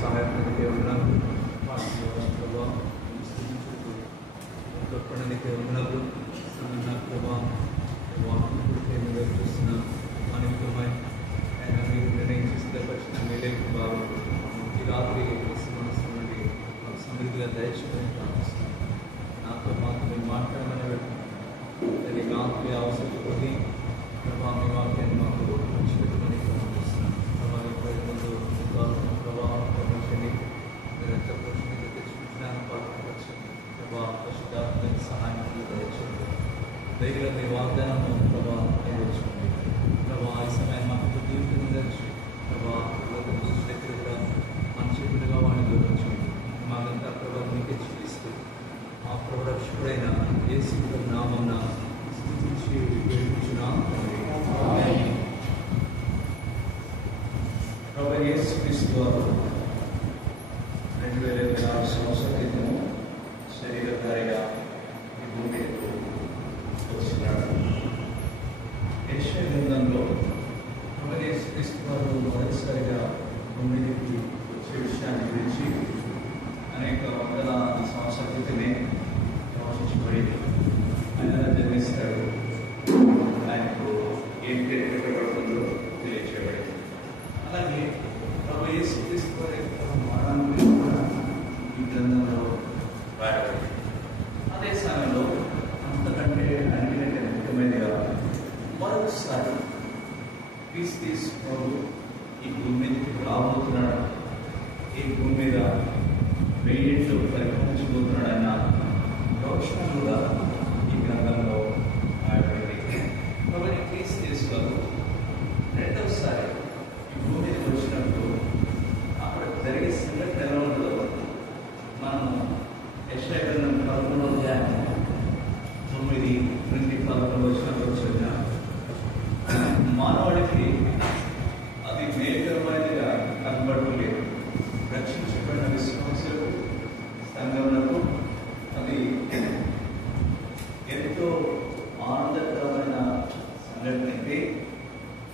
సహాయం నీకే ఉన్నాను. ప్రభావం నీకే ఉన్నప్పుడు నా ప్రభావం చూస్తున్నాం. అనుకూలమై ఆయన మీరు నిర్ణయించి సిద్ధపరిచిన మేలేకు బాగా ఈ రాత్రి మనసు నుండి సమృద్ధిగా దయచేయని ప్రార్థిస్తున్నాం. నాతో మాత్రమే మాట్లాడమని దానికి ఆత్మీయ అవసరం కొద్ది ప్రభావం మీ వాక్యాన్ని మాకు పంచిపెట్టుకొని ప్రార్థిస్తున్నాం. ప్రభావం ముందు ప్రభావం పంపించండి. మీరు ఎంత పోషణగా తెచ్చుకుంటున్నాను పాల్పొచ్చండి. ప్రభావం పరిశుద్ధాత్మక సహాయం దయచేయండి. ధైర్యంగా మీ వాగ్దానం ప్రభావం నెరవేర్చుకోండి. ప్రభావ ఈ సమయాన్ని మాకు దీవితం తెచ్చి ప్రభావం దగ్గర కూడా మంచి బిడ్డగా వాడిని దొరకచండి. మాకంతా ప్రభావం మీకే చూపిస్తూ మా ప్రభు రక్షకుడైన యేసు నామమున స్తుతించి వేడుకుంటున్నాం. ప్రభు యేసు క్రీస్తు వారు 2026 సంవత్సరాల క్రితం శరీరధారిగా ఈ భూమి మీదకు వచ్చినాడు. యెషయా గ్రంథంలో ప్రభు యేసు క్రీస్తు వారు మొదటిసారిగా భూమి మీదకి వచ్చే విషయాన్ని గురించి అనేక వందల సంవత్సరాల క్రితమే ప్రవచించబడింది. ఆయన జన్మిస్తాడు, ఆయనకు ఏం పేరు పెట్టబడుతుందో తెలియచేయబడింది. అలాగే ప్రభు యేసు క్రీస్తు వారి మరణాన్ని కూడా ఈ గ్రంథంలో రాయబడింది. అదే సమయంలో అంతకంటే అన్నిటికంటే ముఖ్యమైనదిగా మరొకసారి క్రీస్తు ప్రభు ఈ భూమి మీదకి రాబోతున్నాడు. ఈ భూమి మీద 1000 ఏళ్ళు పరిపాలించబోతున్నాడన్న ప్రవచనం కూడా ఈ గ్రంథంలో రాయబడింది. కాబట్టి క్రీస్తు ప్రభు రెండవసారి ఈ భూమి మీదకి వచ్చినప్పుడు అక్కడ జరిగే సంఘటన ఎలా ఉంటుందో మనం యెషయా గ్రంథం 11వ అధ్యాయం 9 నుండి 11 వచనాలు చదివిన మానవుడికి అది మేకరమైనదిగా కనబడలేదు. రక్షించబడిన విశ్వాసులకు సంఘములకు అది ఎంతో ఆనందకరమైన సంఘటన. అయితే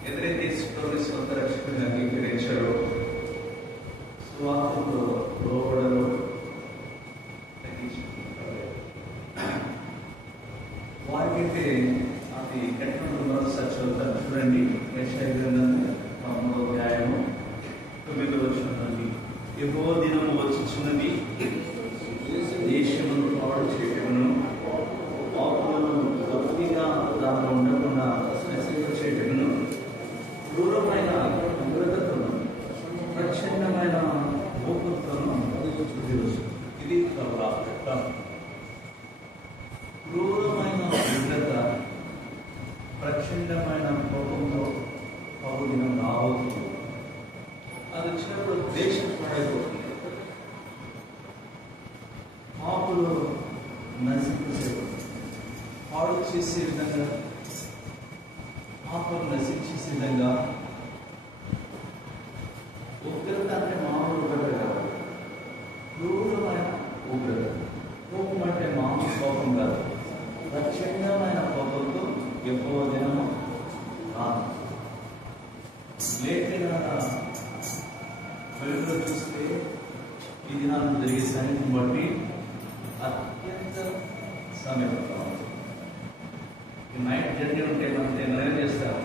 ఎదురైతే యేసుప్రభుని సొంత రక్షకుడిని అంగీకరించారో, సువార్తకు లోబడరు, వారికైతే అది ఎట్లా మరోసారి చదువుతారు చూడండి. యెషయా గ్రంథం 13వ అధ్యాయము 9వ వచనం నుండి యెహోవా దినము వచ్చుచున్నది, దేశమును పాడు చేయటమును పాపులను భక్తిగా దానిలో ఉండకుండా నశింపచేయటమును క్రూరమైన ఉగ్రతను ప్రచండమైన కోపంతోను ఇది క్రూరమైన ఉగ్రత ప్రచండమైన కోపంతో పౌదినం రాబోతుంది. అది వచ్చినప్పుడు దేశం పాడైపోతుంది. పాపులు నశించేది పాడు చేసే విధంగా, పాపను నశించేసే విధంగా ఉగ్రత అంటే మామూలు ఉగ్రత కాదు, క్రూరమైన ఉగ్రత. కోపం అంటే మామూలు కోపం కాదు, ప్రచండమైన కోపంతో ఎక్కువ దినము రాదు. లేఖన వెలుగులో చూస్తే ఈ దినాలు జరిగే సమయం బట్టి అత్యంత సమీపం. నైట్ జర్నీ ఉంటే మనం నిర్ణయం చేస్తాం,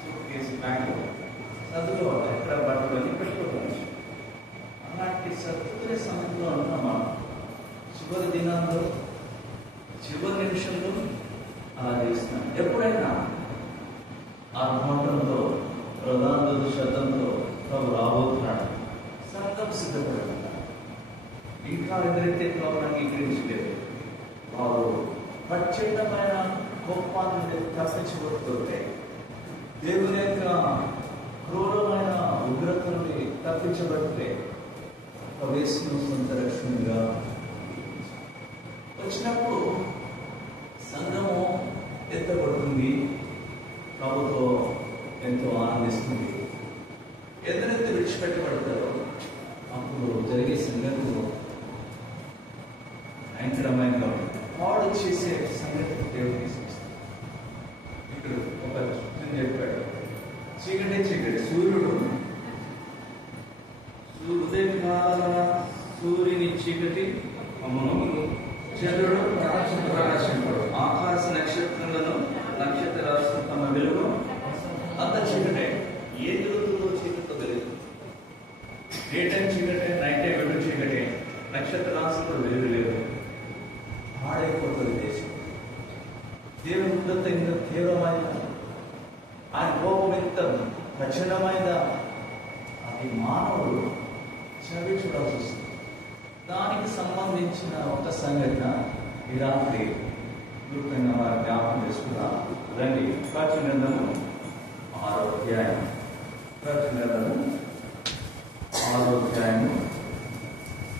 సూట్ కేసు బ్యాగ్ సర్దుకోవాలి, ఎక్కడ పట్టుకొని పెట్టుకోవాలి. అలాంటి సర్దుకునే సమయంలో అంటున్నామా చివరి దినాల్లో చివరి నిమిషంలో అలా చేస్తున్నాం. ఎప్పుడైనా ఆర్భాటంతో ప్రధాన శబ్దంతో ప్రభు రాబోతున్నాడు. సంఘం సిద్ధపడాలి. ఇంకా ఎవరైతే ప్రభు అంగీకరించలేదు వారు ప్రచండమైన కోపాన్ని తప్పించబడుతుంటే, దేవుని యొక్క క్రూరమైన ఉగ్రత నుండి తప్పించబడితే ప్రవేశం సొంత రక్షణగా వచ్చినప్పుడు సంఘము ఎత్తబడుతుంది, ప్రభుతో ఎంతో ఆనందిస్తుంది. ఎవరైతే విడిచిపెట్టబడతారో అప్పుడు జరిగే సంఘటనలు భయంకరమైన పాడు చేసే సంఘటన దేవుడు తీసుకొస్తాడు. ఇక్కడ ఒక చెప్పాడు, చీకటి చీకటి సూర్యుడు డే టైం చీకటే, నైట్ టైం వెళ్ళు చీకటే, నక్షత్ర రాశులు వెలుగు లేదు, పాడైపోతుంది దేశం. దేవుని ఉగ్రత ఇంత తీవ్రమైన, ఆయన కోపం ఎంత కఠినమైన, అది మానవుడు చవి చూడాల్సి వస్తుంది. దానికి సంబంధించిన ఒక సంఘటన ఈ రాత్రి క్లుప్తంగా వారు జ్ఞాపకం చేసుకున్నాం. రండి, ప్రకటన గ్రంథము 6వ అధ్యాయం, ప్రకటన గ్రంథము 6వ అధ్యాయము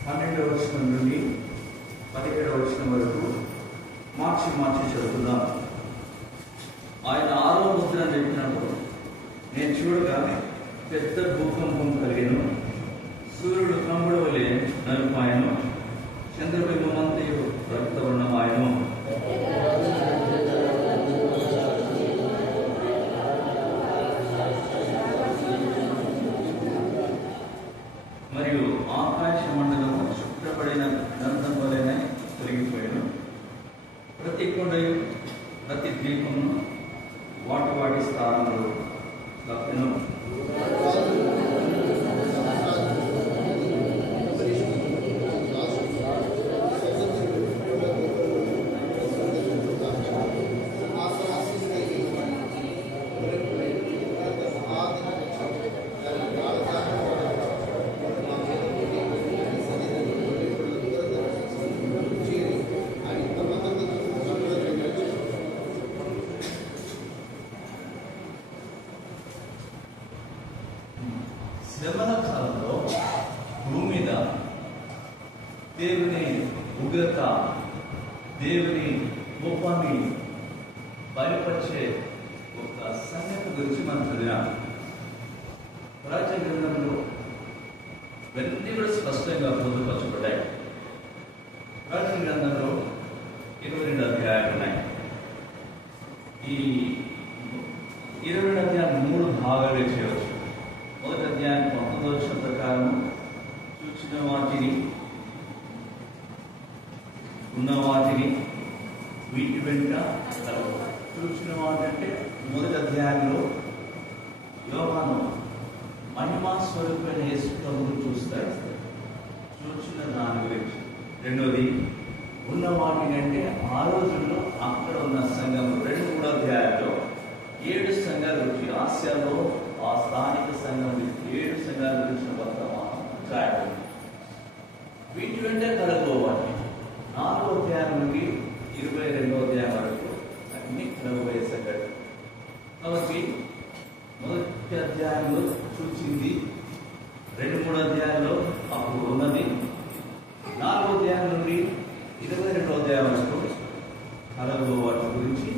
12వ వచనం నుండి 17వ వచనం వరకు మార్చి చదువుతున్నాం. ఆయన 6వ ముద్ర చెప్పినప్పుడు నేను చూడగా పెద్ద భూకంపం కలిగెను, సూర్యుడు కంబుడు వలె నలుపాయను, చంద్రబింబమంతయు రక్తవర్ణమాయను, మరియు ఆకాశ మండలము శుభ్రపడిన గ్రంథం వలెనే తొలగిపోయాను. ప్రతి కొండయు ప్రతి ద్వీపము వాటి స్థానంలో తప్పెను. శ్రమల కాలంలో భూమి మీద దేవుని ఉగ్రత, దేవుని కోపాన్ని బయలుపరిచే ఒక సంగతి గురించి మనం చదివాం. ప్రకటన గ్రంథంలో ఇవన్నీ కూడా స్పష్టంగా పొందుపరచబడ్డాయి. ప్రకటన గ్రంథంలో 22 అధ్యాయాలు ఉన్నాయి. ఈ 22 అధ్యాయం 3 భాగాలు చేయవచ్చు. మొదటి అధ్యాయం 19వ వచనం ప్రకారం చూచిన వాటిని, ఉన్న వాటిని, వీటి వెంట చూసిన వాటి అంటే మొదటి అధ్యాయంలో యోహాను మహిమా స్వరూపమైన యేసు ప్రభువును చూస్తాడు, చూసిన దాని గురించి. రెండోది ఉన్న వాటిని అంటే ఆ రోజుల్లో అక్కడ ఉన్న సంఘము 2-3 అధ్యాయాల్లో 7 సంఘాల గురించి, ఆసియాలో ఆ స్థానిక సంఘం 7 సంఘాల గురించిన వర్తమానం రాయబడింది. వీటి వెంటే కలగబోవాలి. 4వ అధ్యాయం నుండి 22వ అధ్యాయం వరకు అన్ని కలగబోయే సంఘటన. కాబట్టి మొదటి అధ్యాయంలో చూసింది 2-3 అధ్యాయంలో అప్పుడు ఉన్నది, 4వ అధ్యాయం నుండి 22వ అధ్యాయం వరకు కలగబో వాటి గురించి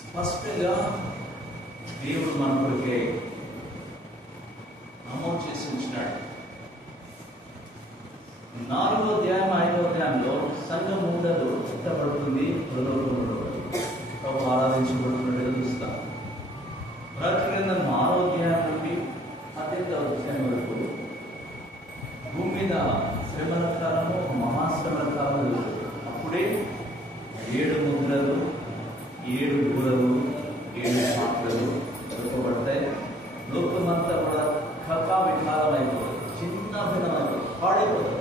స్పష్టంగా దేవుడు మన కొరికే నమోదు చేసి ఉంచినాడు. 4వ అధ్యాయం 5వ అధ్యాయంలో సంఘం ఉండదు, ఎత్తబడుతుంది, ఆరాధించబడుతున్నట్టుగా చూస్తాం. ప్రకటన గ్రంథం 6వ అధ్యాయం నుండి 18వ అధ్యాయం వరకు భూమి మీద శ్రమల కాలము, మహాశ్రమల కాలము. అప్పుడే 7 ముద్రలు, 7 బూరలు, 7 పాత్రలు చెప్పబడతాయి. లోకమంతా కూడా కకావికాలమైపోతుంది, చిన్న భిన్నమైపోతుంది, పాడైపోతుంది.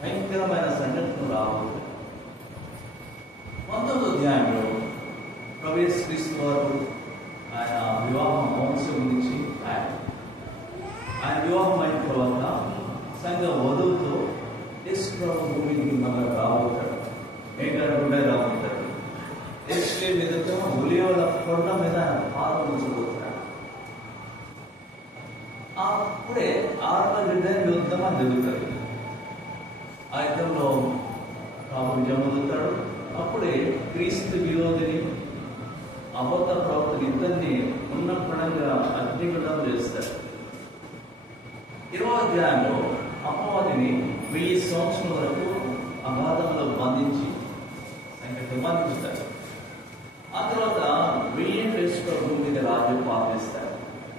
భయంకరమైన సంఘటనలు రాబోతుంది. 19వ అధ్యాయంలో ప్రభు యేసు క్రీస్తు వారు ఆయన వివాహ మహోత్సవం నుంచి ఆయన వివాహం అయిన తర్వాత సంఘ వధువుతో యేసు ప్రభు భూమికి మళ్ళీ రాబోతాడు, మేఘాడుగుండా రాబోతాడు. యెరూషలేము ఎదుట ఒలీవల కొండ మీద ఆయన పాదం ఉంచబోతున్నాడు. అప్పుడే ఆర్మగడ్డని యుద్ధం అని జరుగుతుంది. ఆ యుద్ధంలో ప్రభు విజయం పొందుతాడు. అప్పుడే క్రీస్తు విరోధిని, అబద్ధ ప్రవక్తని ఇద్దరిని ఉన్న పడంగా అగ్నిగుండం చేస్తాడు. 20వ అధ్యాయంలో అపవాదిని 1000 సంవత్సరాల వరకు అగాధంలో బంధించి బంధిస్తాడు. ఆ తర్వాత 1000 యేసు ప్రభు మీద రాజ్యం పాలిస్తాడు.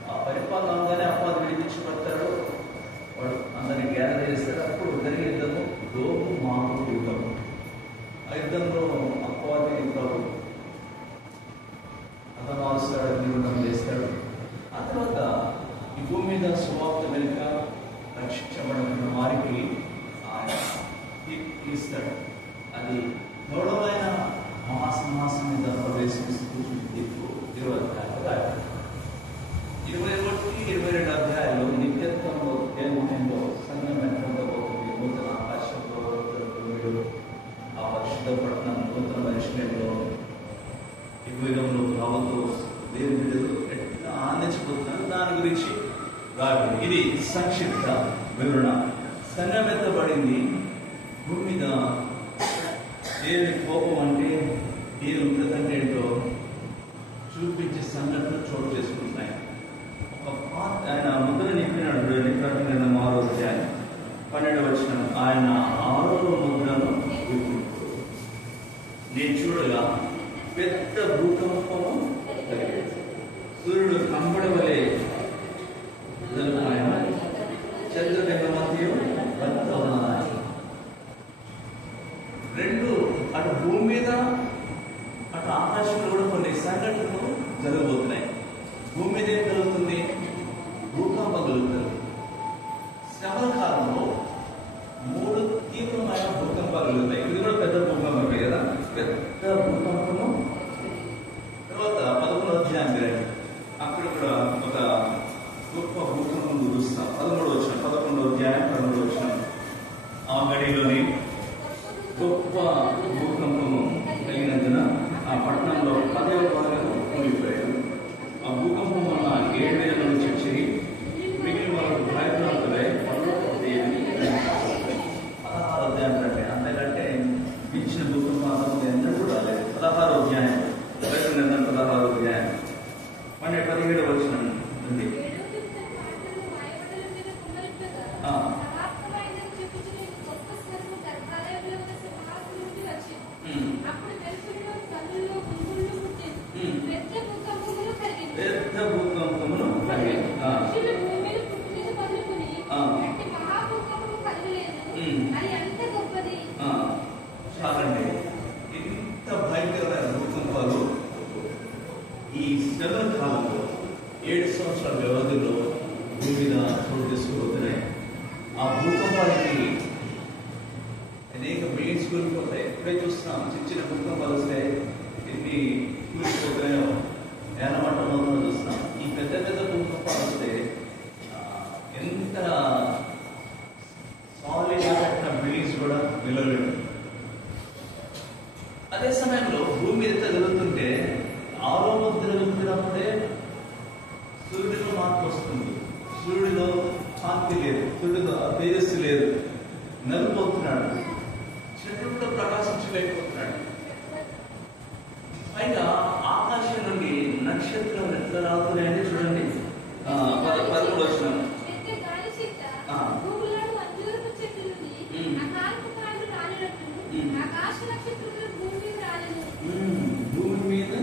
ఆ పరిపాలనగానే అపవాది విడిపించబడతాడు, వాడు అందరినీ గ్యాదర్ చేస్తాడు. అప్పుడు జరిగే యుద్ధము గోగు మాగు యుద్ధం. ఆ యుద్ధంలో అపవాది ప్రభు అతమారుస్తాడు, నిర్ణయం చేస్తాడు. ఆ తర్వాత ఈ భూమి మీద సువార్త వెనుక రక్షించబడిన వారికి ఆయన ఇస్తాడు. అది గౌరవమైన మహాసింహాసం మీద ప్రవేశిస్తూ తీర్పు 20 అధ్యాయాలు. 21-22 అధ్యాయాలు నిత్యత్వంలో దేవునిలో సంఘం ఎంత ఉండబోతుంది, నూతన ఆకాశంలో ఆ పరిశుద్ధ పట్టణం నూతన మనుషులలో ఈ యుగంలో రావతో దేవుని బిడ్డలు ఎట్లా ఆనందించబోతున్నారు దాని గురించి రాబడి. ఇది సంక్షిప్త వివరణ. సంఘం ఎత్తబడింది. భూమి మీద దేవుని కోపం అంటే దేవుని కృతంగా ఏంటో చూపించే సంఘటనలు చోటు చేసుకుంటున్నాయి. ఆయన ముద్ర నింపినాడు. ప్రకటన 6వ అధ్యాయం 12వ వచనం, ఆయన 6వ ముద్రను నేను చూడగా పెద్ద భూకంపము కలిగేది. సూర్యుడు కంబడి వలె ఆయన చంద్రగంగ మధ్య రెండు అటు భూమి మీద అటు ఆకాశంలో కూడా కొన్ని సంఘటనలు జరగబోతున్నాయి. భూమి మీద ఏం కలుగుతుంది? భూకంపం కలుగుతుంది. శ్రమల కాలంలో 3 తీవ్రమైన భూకంపాలు కలుగుతాయి. ఇది కూడా పెద్ద భూకంపమే కదా. పెద్ద భూకంపము. తర్వాత 11వ అధ్యాయం అక్కడ కూడా ఒక గొప్ప భూకంపం చూస్తాం. 11వ వచనం, 11వ అధ్యాయం 12వ వచనం. ఆ గడిలోని గొప్ప భూకంపము కలిగినందున ఆ పట్టణంలో 10వ భాగము కూలిపోయారు. ఆ భూకంపం వల్ల 7,000 మంది చచ్చి మిగిలిన వాళ్ళకు భయపడుతున్నాయి. 16వ అధ్యాయం కంటే అంతకంటే మించిన భూకంపం ఎన్నడూ రాలేదు. 16వ అధ్యాయం 16వ అధ్యాయం 17వ వచనం ఉంది. పెద్ద భూకంపమును చాలండి. ఇంత భయంకరమైన భూకంపాలు ఈ శ్రమల కాలంలో 7 సంవత్సరాల వ్యవధిలో భూమి మీద చోటు తీసుకుపోతున్నాయి. ఆ భూకంపాలకి అనేక బిల్డింగ్స్ కూలిపోతాయి. ఇప్పుడే చూస్తున్నాం, చిన్న భూకంపాలు వస్తే ఎన్ని కూలిపోతున్నాయో, నేలమట్టం అవుతుందో చూస్తున్నాం. ఈ పెద్ద పెద్ద భూకంపాలు వస్తే ఎంత సాలిడ్గా కట్టిన బిల్డింగ్స్ కూడా నిలవలేవు. అదే సమయంలో భూమి మీద జరుగుతుంటే 6వ ముద్ర వెళ్తున్నప్పుడే సూర్యుడిలో మార్పు వస్తుంది. సూర్యుడిలో కాంతి లేదు, సూర్యుడిలో తేజస్సు లేదు, నలిపోతున్నాడు, చంద్రుడితో ప్రకాశించలేకపోతున్నాడు. పైగా ఆకాశం నుండి నక్షత్రం ఎట్లా రావుతున్నాయంటే చూడండి. 13వ వచనం, భూమి మీద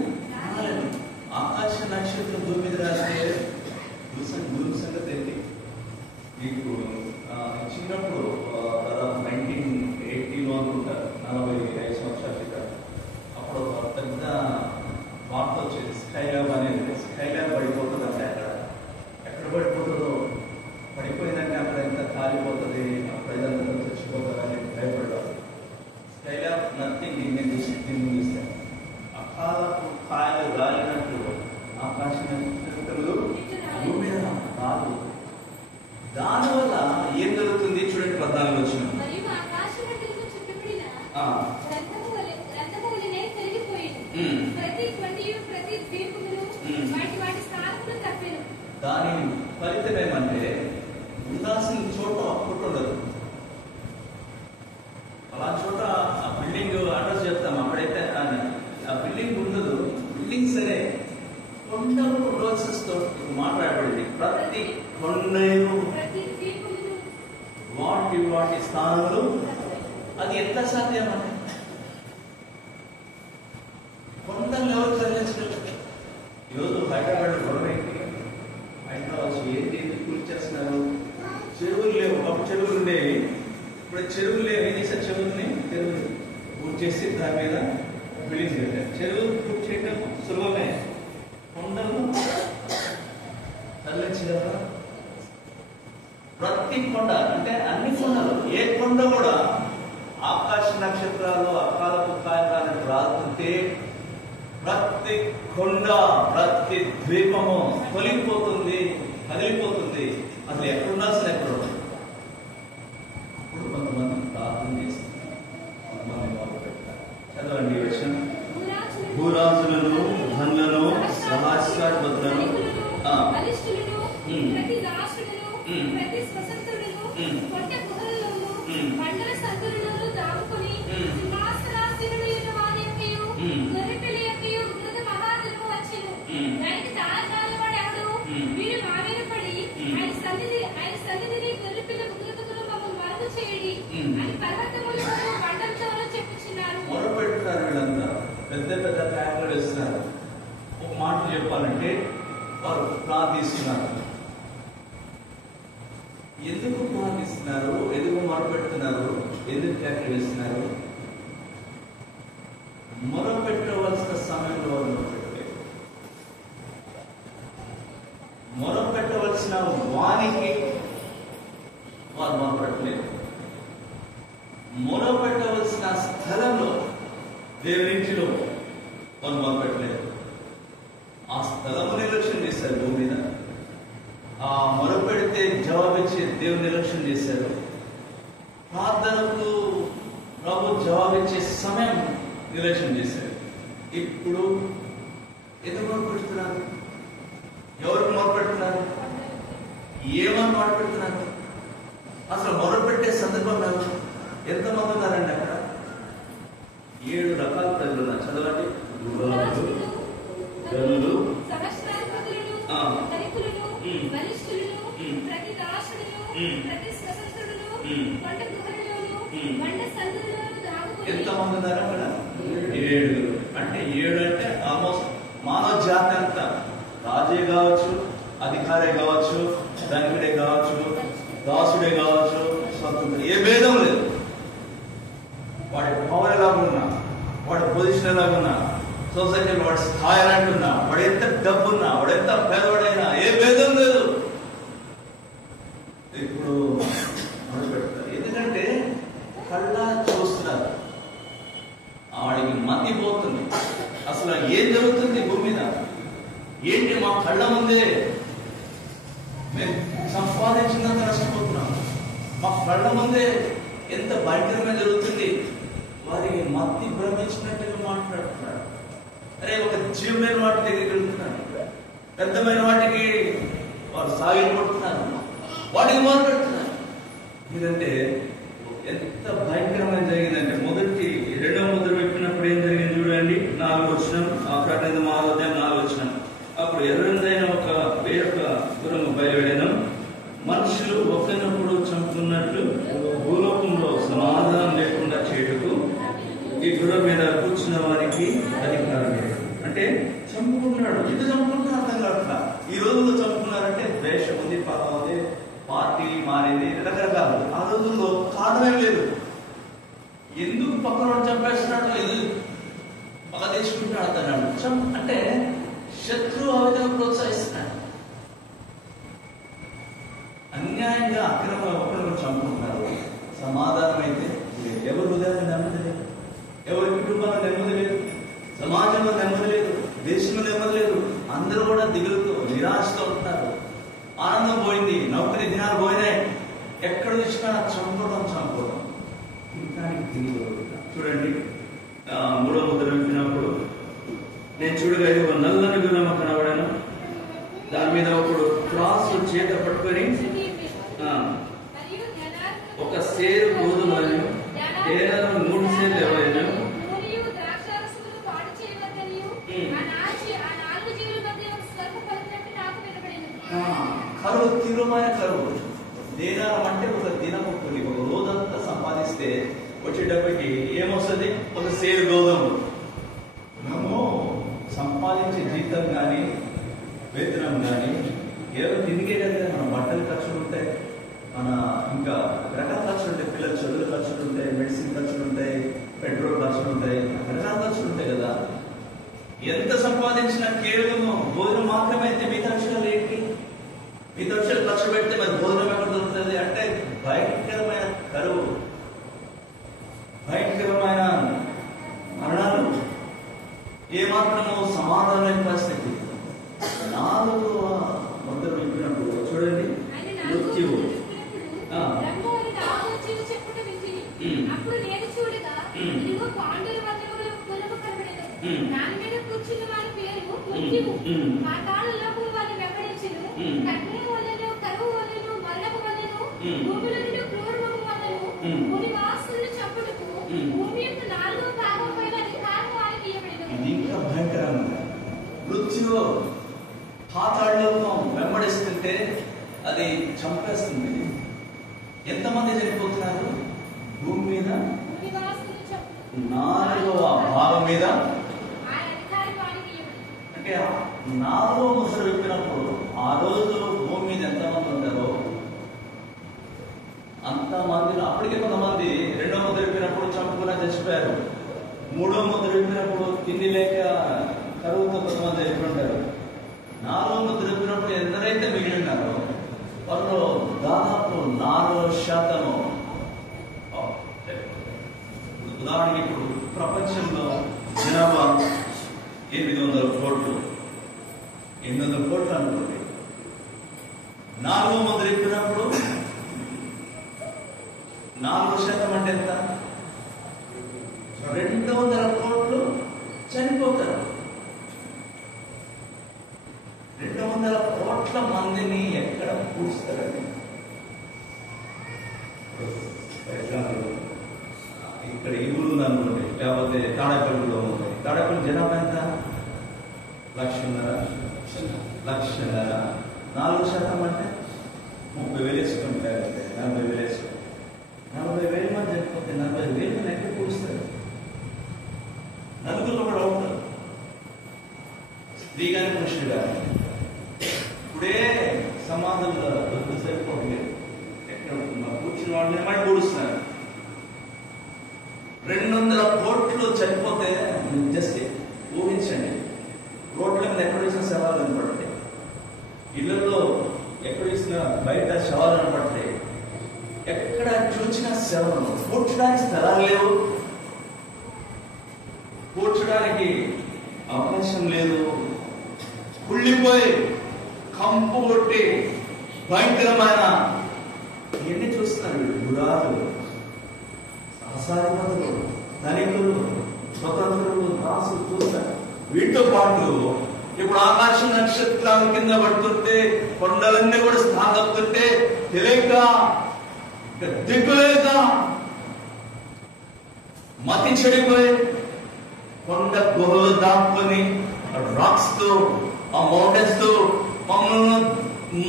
ఆకాశ నక్షత్రం భూమి మీద రాస్తే భూమి సంగతి ఏంటి? మీకు చిన్నప్పుడు దాదాపు 1980లో అనుకుంటా, 45 సంవత్సరాల క్రితం అప్పుడు ఒక పెద్ద వార్త వచ్చేది. స్కైలాబ్ అనేది. స్కైలాబ్ పడిపోతుంది అంటే ఎక్కడ పడిపోతుందో, పడిపోయిందంటే అక్కడ ఎంత కాలిపోతుంది, అప్పుడు ఇదంతా చచ్చిపోతుందని భయపడ్డారు. Skylab nothing. నేను చూస్తే అకాలపు కాయలు గాలినట్లు ఆకాశ నక్షత్రాలు భూమి మీద రాదు. దానివల్ల ఏం జరుగుతుంది చూడండి. 14వ వచనం, దాని ఫలితం ఏమంటే ఉండాల్సిన చోట అప్పుడు ఉండదు. అలా చోట ఆ బిల్డింగ్ అడ్రస్ చెప్తాం, అక్కడైతే ఆ బిల్డింగ్ ఉండదు. బిల్డింగ్ సరే, కొండలు రోజెస్ తో మాట్లాడబడింది. ప్రతి కొండలు వాటి స్థానంలో. అది ఎట్లా సాధ్యం అంటే కొండలు ఎవరు తరలించలేదు. ఈరోజు హైదరాబాద్ గొడవైంది. హైదరాబాద్ ఏంటి కూర్చేస్తున్నారు? చెరువులు లేవు. అప్పుడు చెరువులు ఉండేవి, ఇప్పుడు చెరువులు లేవు. ఏం చేశారు? చెరువులు పూర్తి చేసి దాని మీద బిల్డింగ్స్ పెట్టారు. చెరువు పూర్తి చేయడం సులభమే. కొండలు తరలించగలరా? ప్రతి కొండ అంటే అన్ని కొండలు, ఏ కొండ కూడా ఆకాశ నక్షత్రాలు అకాలపు కాయకాలను రాలుతుంటే ప్రతి కొండ, ప్రతి ద్వీపము తొలిగిపోతుంది, కదిలిపోతుంది. అసలు ఎక్కడ ఉండాల్సిన ఎక్కడ ఉండదు. ఇప్పుడు కొంతమంది ప్రార్థన చేస్తారు, కొంతమంది మొదలు పెడతారు. చదవండి వచ్చిన భూరాజులను, ధనులను, సహస్రాధిపతులను, మొరపెడుతున్నారు. వీళ్ళంతా పెద్ద పెద్ద ప్యాక్లు వేస్తున్నారు. ఒక మాట చెప్పాలంటే వారు ప్రార్థిస్తున్నారు. ఎందుకు ప్రార్థిస్తున్నారు, ఎందుకు మొరపెడుతున్నారు, ఎందుకు ప్యాక్లు వేస్తున్నారు? మొరపెట్టవలసిన సమయంలో వారు మొరపెట్టలేదు. మొరపెట్టవలసిన వానికి వారు మొరపెట్టలేదు. మొరపెట్టవలసిన స్థలంలో, దేవునింటిలో వారు మొరపెట్టలేదు. ఆ స్థలము నిర్లక్ష్యం చేశారు. భూమి మీద ఆ మొరపెడితే జవాబిచ్చే దేవుని నిర్లక్ష్యం చేశారు. ప్రార్థనకు ప్రభు జవాబిచ్చే సమయం నిర్లక్ష్యం చేశారు. ఇప్పుడు ఎందుకు మొరపెడుతున్నారు? ఎవరికి మొరపెడుతున్నారు? ఏమని మొరపెడుతున్నారు? అసలు మొరపెట్టే సందర్భం కాదు. ఎంతమంది ఉన్నారండి అక్కడ? 7 రకాల ప్రజలు ఉన్నారు. చదవండి. గనులు, ఎంతమంది ఉన్నారు అక్కడ? 7. అంటే 7 అంటే ఆల్మోస్ట్ మానవ జాతి అంతా, రాజే కావచ్చు, అధికారే కావచ్చు, ధనికుడే కావచ్చు, దాసుడే కావచ్చు, స్వతంత్ర, ఏ భేదం లేదు. వాడి పవర్ ఎలాగున్నా, వాడి పొజిషన్ ఎలాగున్నా, సొసైటీలో వాడి స్థాయి ఎలాంటిన్నా, వాడు ఎంత డబ్బున్నా, వాడు ఎంత పేదవాడైనా, ఏ భేదం లేదు. ఇప్పుడు మొదలు పెడతారు. ఎందుకంటే కళ్ళ చూస్తున్నారు. వాడికి మతి పోతుంది. అసలు ఏం జరుగుతుంది భూమి మీద? ఏంటి మా కళ్ళ ముందే మేము సంపాదించినంత నష్టపోతున్నాం. మా కళ్ళ ముందే ఎంత భయంకరమైన జరుగుతుంది. వారికి మతి భ్రమించినట్టుగా మాట్లాడుతున్నారు. అరే, ఒక జీవమైన వాటి దగ్గరికి వెళ్తున్నారు, పెద్దమైన వాటికి వారు సాగిపడుతున్నారు, వాటికి మాట్లాడుతున్నారు. ఎందుకంటే ఎంత భయంకరమైన జరిగిందంటే, 2వ ముద్ర పెట్టినప్పుడు ఏం జరిగింది చూడండి. 4వ వచనం, ఆ ప్రకటన 6వ అధ్యాయం 4వ వచనం. అప్పుడు ఎర్రదైన వేరొక గుర్రము బయలువెడెను. మనుషులు ఒకరినప్పుడు చంపుకున్నట్లు భూలోకంలో సమాధానం లేకుండా చేయుటకు ఈ గుర్రం మీద కూర్చున్న వారికి అధికారం లేదు. అంటే చంపుకున్నాడు. ఎందుకు చంపుకుంటున్నా అర్థం కావట్లా. ఈ రోజుల్లో చంపుకున్నారంటే ద్వేషం ఉంది, పాపం ఉంది, పార్టీ మారింది, రకరకాలు. ఆ రోజుల్లో కారణం లేదు. ఎందుకు పక్కన చంపేస్తున్నాడు, ఎందుకు పక్క తెచ్చుకుంటున్నాడు అతన్నాడు. అంటే శత్రువు ఆ విధంగా ప్రోత్సహిస్తున్నాడు. అన్యాయంగా అక్రమ ఒకరు చంపుకుంటున్నారు. సమాధానం అయితే ఎవరు హృదయాన్ని నెమ్మది లేదు, ఎవరి కుటుంబాల్లో నెమ్మది లేదు, సమాజంలో నెమ్మది లేదు, దేశంలో నెమ్మది లేదు. అందరూ కూడా దిగులుతో, నిరాశతో ఉంటున్నారు. ఆనందం పోయింది, నౌకరీ దినాలు పోయినాయి. ఎక్కడ చూసినా చంపుకోవడం. చూడండి, 3వ ముద్ర విప్పినప్పుడు నేను చూడగా ఇది ఒక నల్లని గుర్రం కనబడాను. దాని మీద ఒకడు త్రాసు చేత పట్టుకొని ఒక సేరు గోధుమలను, ఏడాది 3 సేర్లు ఎవరైనా కరువు, తీవ్రమైన కరువు. దేనాలం అంటే ఒక దినము కూలి. ఒక రోజంతా సంపాదిస్తే వచ్చేటప్పటికి ఏమొస్తుంది? ఒక సేరు గోధుమలు. మనము సంపాదించే జీతం కానీ, వేతనం కానీ ఏదో తిరిగే కదా. మన బట్టల ఖర్చులు ఉంటాయి, మన ఇంకా రకరకాల ఖర్చులు ఉంటాయి, పిల్లల చదువుల ఖర్చులు ఉంటాయి, మెడిసిన్ ఖర్చులు ఉంటాయి, పెట్రోల్ ఖర్చులు ఉంటాయి, రకరకాల ఖర్చులు ఉంటాయి కదా. ఎంత సంపాదించినా కేవలము భోజనం మాత్రమే అయితే మిగతా విషయాలు ఏంటి? మిగతా విషయాలు ఖర్చు పెడితే మరి భోజనం ఎక్కడ దొరుకుతుంది? భయంకరమైన కరువు, భయంకరమైన మరణాలు, ఏమాత్రము సమాధానమైన పరిస్థితి. 4వ ముద్ర విప్పినప్పుడు చూడండి, మృత్యువు. అప్పుడు నేను చూడగా ఇదిగో పాండుల వజ్రముల కొలువు కనబడెను. దాని మీద కూర్చున్న వారి పేరు మృత్యువు. పాతాళలోకము వారిని వెంబడించెను. ఖడ్గము వలెను, కరువు వలెను, మరణము వలెను, భూమిలో నుండి క్రూరము వలెను భూమి వాసులను చంపుటకు భూమి యొక్క 4వ భాగం పైన అధికారం వారికి ఇవ్వబడెను. ఇది ఇంకా భయంకరంగా. మృత్యువు పాతాళలోకం వెంబడిస్తుంటే అది చంపేస్తుంది. ఎంతమంది చనిపోతున్నారు? భూమి మీద 4వ భాగం మీద. అంటే 4వ ముద్ర విప్పినప్పుడు ఆ రోజు భూమి మీద ఎంతమంది ఉంటారో అంతమంది. అప్పటికే కొంతమంది 2వ ముద్ర విప్పినప్పుడు చంపుకున్నా చచ్చిపోయారు. 3వ ముద్ర విప్పినప్పుడు తిండి లేక కరువుతో కొంతమంది చనిపోయారు. 4వ ముద్ర విప్పినప్పుడు ఎందరైతే మిగిలి ఉన్నారో వాళ్ళు దాదాపు 4% ఉదాహరణకి ఇప్పుడు ప్రపంచంలో జనాభా 800 కోట్లు, 800 కోట్లు అనుకోండి. 4వ ముద్ర విప్పినప్పుడు 4% అంటే ఎంత? 200 కోట్లు చనిపోతారు. 200 కోట్ల మందిని ఎక్కడ పూడుస్తారండి? ఇక్కడ ఈ ఊరు ఉందనుకోండి, లేకపోతే తాడేపల్లిలో ఉంది. తాడేపల్లి జనాభా ఎంత? 1,00,000. 1,00,000. 4% అంటే 30,000 వేసుకుంటే 40,000 వేసుకోండి. 40,000 మంది చనిపోతే 40,000 మంది ఎక్కడ పూడుస్తారు? నలుగురు కూడా ఉంటారు, స్త్రీ కానీ పురుషుడు కానీ. ఇప్పుడే సమాధుల్లో దొరికి సరిపోవట్లేదు. ఎక్కడ కూర్చున్న వాళ్ళని మళ్ళీ పూడుస్తున్నారు. 200 కోట్లు చనిపోతే జస్ట్ ఊహించండి. రోడ్ల మీద ఎక్కడ వేసిన శవాలు కనపడతాయి, ఇళ్లలో ఎక్కడ వేసిన బయట శవాలు కనపడతాయి. ఎక్కడ చూసిన శవాలు, పూడ్చడానికి స్థలాలు లేవు, పూడ్చడానికి అవకాశం లేదు. కుళ్ళిపోయి కంపు కొట్టి భయంకరమైన ఎన్ని చూస్తున్నారు వీళ్ళు. గుడాలు, సహసాధిపతులు, ధనికులు, స్వతంత్రులు, దాసులు చూస్తారు. వీటితో పాటు ఇప్పుడు ఆకాశ నక్షత్రాల కింద పడుతుంటే, కొండలన్నీ కూడా స్థానవుతుంటే తెలియక, దిక్కులేక, మతి చెడిపోయి కొండ గుహలు దాక్కుని రాక్స్ తో, ఆ మౌంటైన్స్ తో మమ్మల్ని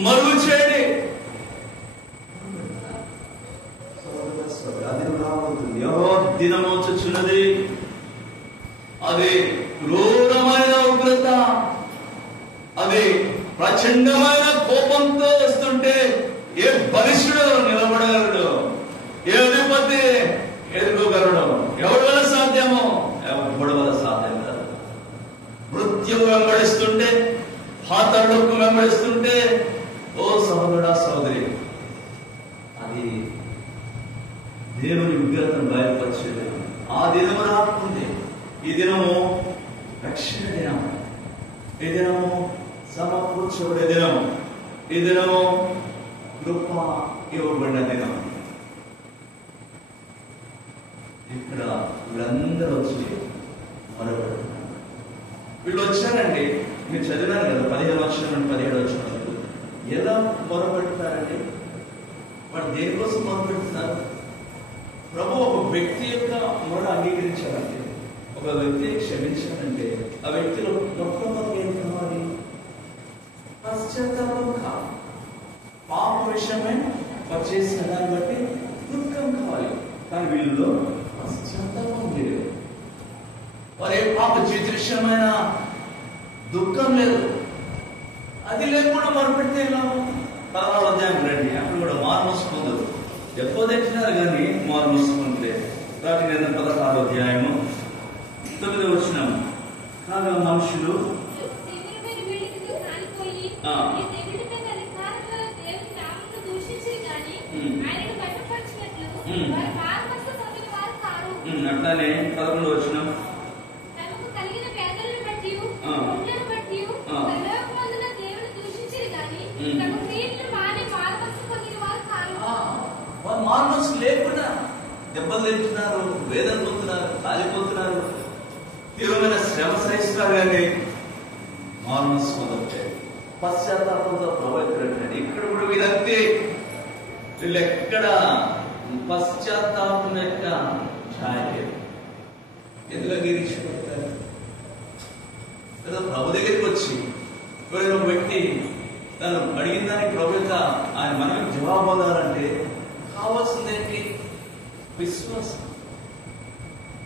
మరుగు చేయండి. అది రాబోతుంది, ఎవరో దినము వచ్చున్నది. అది క్రూరమైన ఉగ్రత, అది ప్రచండమైన కోపంతో వస్తుంటే ఏ బలిష్ఠుడు నిలబడగలడు? ఏ అధిపతి ఎదుర్కోగలడు? ఎవరి వల్ల సాధ్యమో? ఎవరి వల్ల సాధ్యం కాదు. మృత్యువు వెంబడిస్తుంటే, పాతాళలోకం వెంబడిస్తుంటే, ఓ సహోదరుడా సహోదరి, అది దేవుని ఉగ్రతను బయలుపరిచేది. ఆ దినము రాకుంది. ఈ దినము రక్షణ దినం, ఈ దినము సమకూర్చబడే దినం, ఈ దినము కృప ఇవ్వబడిన దినం. ఇక్కడ వీళ్ళందరూ వచ్చి మొదలుపెడుతున్నారు. వీళ్ళు వచ్చారండి, మీరు చదివారు కదా 15 వచనం నుండి 17 వచనం వరకు. ఎలా మొదలుపెడతారండి? వాడు దేనికోసం మొదలుపెడుతున్నారు? ప్రభు ఒక వ్యక్తి యొక్క మొర అంగీకరించాలంటే, ఒక వ్యక్తిని క్షమించాలంటే, ఆ వ్యక్తిలో మొట్టమొదటి ఏం కావాలి? పశ్చాత్తాపం కావాలి. పాప విషయమై వారు చేసిన దాన్ని బట్టి దుఃఖం కావాలి. కానీ వీళ్ళలో పశ్చాత్తాపం లేదు. వారు ఏ పాప జీవితమైన దుఃఖం లేదు. అది లేకుండా మొదలుపెడితే ఎలా? 16వ అధ్యాయం రండి, అప్పుడు కూడా మారుమనసు పొందరు. ఎప్పుడు తెచ్చినారు కానీ మారు మూసుకుంటే. కాబట్టి నేను 16వ అధ్యాయము 9వ వచనం. కాగా మనుషులు ఆయన వారు మారుమనస్సు పొందిన వారు కారు. అట్లానే 11వ వచనం, తమకు కలిగిన పేదలను బట్టి పుణ్యను బట్టి పరలోకమందున దేవుని దూషించిరి గాని తమ క్రియలను మాని మారుమనస్సు పొందిన వారు కారు. వారు మారుమనస్సు లేకుండా దెబ్బలు తింటున్నారు, వేదన పొందుతున్నారు, కాలిపోతున్నారు, తీవ్రమైన శ్రమ సహిస్తున్నారు. కానీ మారుమనస్సు పొందట్లేదు, పశ్చాత్తాపంతో ప్రభావితులు. ఇక్కడ కూడా వీళ్ళంతే, వీళ్ళు ఎక్కడ పశ్చాత్తాపం యొక్క ఛాయ లేదు. ఎందులో గిరీచిపోతారు ఏదో ప్రభు దగ్గరికి వచ్చి ఎవరైనా వ్యక్తి తను అడిగిన దానికి ప్రభు యొక్క ఆయన మనకి జవాబు పొందాలంటే కావాల్సిందేంటి? విశ్వాసం.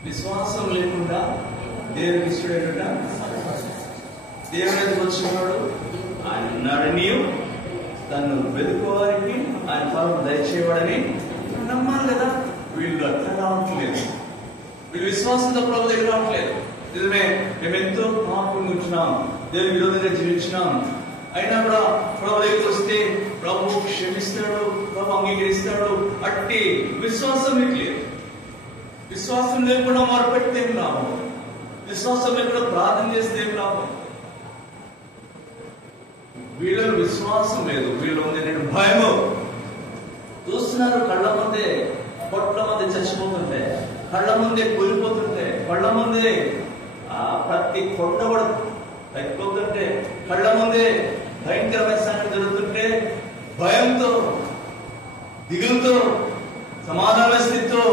విశ్వాసం లేకుండా దేవునికి ఇష్టడేట దేవుని దగ్గరికి వచ్చినాడు, ఆయన ఉన్నాడు, నీవు తను వెతుకోవాలని ఆయన ఫలం దయచేయవాడని నమ్మాలి కదా. వీళ్ళు అర్థం రావట్లేదు, వీళ్ళు విశ్వాసంతో ప్రభు దగ్గర రావట్లేదు. నిజమే, మేము ఎంతో పాపం ఉంచినాం, దేవుని విరోధంగా జీవించినాం, అయినా కూడా ప్రభు దగ్గరికి వస్తే ప్రభు క్షమిస్తాడు, ప్రభు అంగీకరిస్తాడు. అట్టి విశ్వాసం మీకు లేదు. విశ్వాసం లేకుండా మొరపెడితే ఏం లాభం? విశ్వాసం లేకుండా ప్రార్థన చేస్తే ఏం లాభం? వీళ్ళలో విశ్వాసం లేదు, వీళ్ళు ఉంది నేను భయము. చూస్తున్నారు, కళ్ళ ముందే పొట్ల ముందే చచ్చిపోతుంటే, కళ్ళ ముందే కూలిపోతుంటే, కళ్ళ ముందే ప్రతి కొండబడు తగ్గిపోతుంటే, కళ్ళ ముందే భయంకరమైన సంగతి జరుగుతుంటే భయంతో, దిగులతో, సమాధాన స్థితితో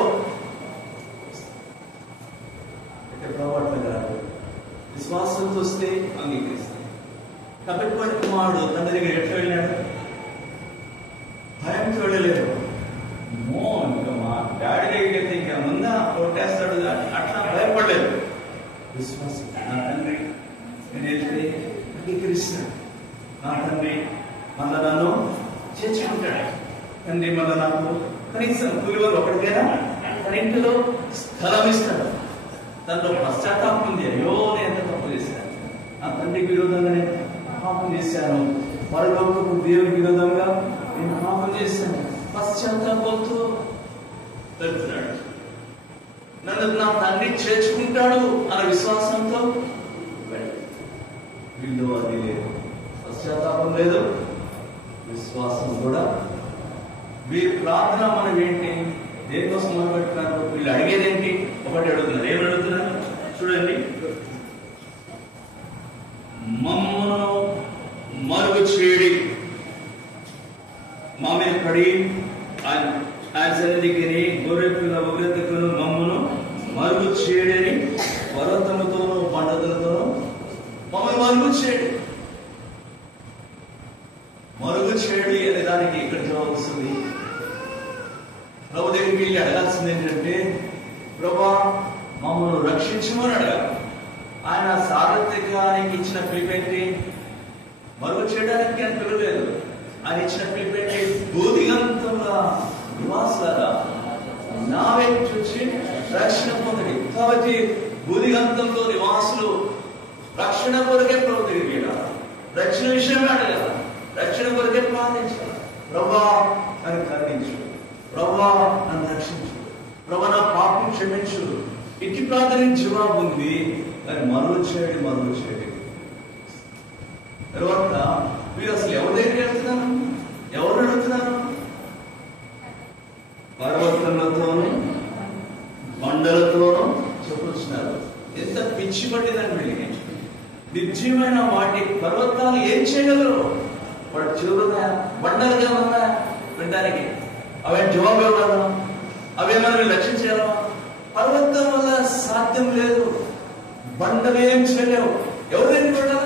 ప్రభావం విశ్వాసంతో వస్తే అంగీకరిస్తాం. కపెట్టుకొని కుమారుడు తండ్రి దగ్గర ఎట్లా వెళ్ళాడు? భయంతో వెళ్ళలేడు. ఇంకా మా డాడీ దగ్గరికి వెళ్తే ఇంకా ముందా కొట్టేస్తాడు అట్లా భయపడలేదు. విశ్వాసం, నా తండ్రి నేను వెళ్తే అంగీకరిస్తాడు, నా తండ్రి మళ్ళా నన్ను చేర్చుకుంటాడు, తండ్రి మళ్ళా నాకు కనీసం కూలివారు ఒకటికైనా తన ఇంటిలో స్థలం ఇస్తాడు. దాంట్లో పశ్చాత్తాపం ఉంది, అయ్యో నేను ఎంత తప్పు చేశాను, నా తండ్రికి విరోధంగా నేను పాపం చేశాను, పరలోకపు దేవునికి విరోధంగా నేను పాపం చేశాను, పశ్చాత్తాపంతో వెళ్తున్నాడు. నన్ను నా తండ్రి చేర్చుకుంటాడు అన్న విశ్వాసంతో వీళ్ళు అది లేదు, పశ్చాత్తాపం లేదు, విశ్వాసం కూడా. వీరి ప్రార్థన మనం ఏంటి? దేనికోసం మొదలు పెట్టుకున్నారు? వీళ్ళు అడిగేదేంటి? ఒకటి అడుగుతున్నారు. ఏమని అడుగుతున్నారు చూడండి, మమ్మను మరుగు చేయడి, మా మీద పడి ఆయన సన్నిధికి గొర్రెపిల్ల ఉగ్రతకు మమ్మను మరుగు చేయడని పర్వతముతోనూ పండగలతోనూ మమ్మల్ని మరుగు చేయడి. మరుగు చేయడి అనే దానికి ఇక్కడ జవాబు వస్తుంది. ప్రభు దగ్గరికి వెళ్ళి అడగాల్సింది ఏంటంటే, ప్రభా మమ్మల్ని రక్షించమని అడగాలి. ఆయన సార్వత్రికానికి ఇచ్చిన పిలిపేంటి? మరుగు చేయడానికి ఆయన పిలవలేదు. ఆయన ఇచ్చిన పిలిపేంటి? భూదిగంతంలో నివాసులారా నా వైపు చూసి రక్షణ పొందండి. కాబట్టి భూదిగంతంలో నివాసులు రక్షణ కొరకే ప్రభు దగ్గరికి వెళ్ళాలి, రక్షణ విషయమే అడగాలి, రక్షణ కొరకే ప్రార్థించాలి. ప్రభా నన్ను కరుణించు, ప్రభా నన్ను రక్షించు, ప్రభా నా పాపం క్షమించు. ఇంటి ప్రార్థన జవాబు ఉంది, కానీ మరుగు చేయడి, మరుగు చేయడి. తర్వాత మీరు అసలు ఎవరి దగ్గరికి వెళ్తున్నారు? ఎవరు అడుగుతున్నారు? పర్వతములతోనూ బండలతోనూ చెప్పుతున్నారు. ఎంత పిచ్చి పట్టిందని వీళ్ళకి. నిర్జీవమైన వాటి పర్వతాలు ఏం చేయగలరు? వాడు చూరున్నాయా? బండలుగా ఉన్నాయా వినడానికి? అవే జవాబు ఇవ్వగలరా? అవేమైనా రక్షించారా? పర్వతం వల్ల సాధ్యం లేదు, బండలు ఏం చేయలేవు. ఎవరు వెళ్ళిపోయారా?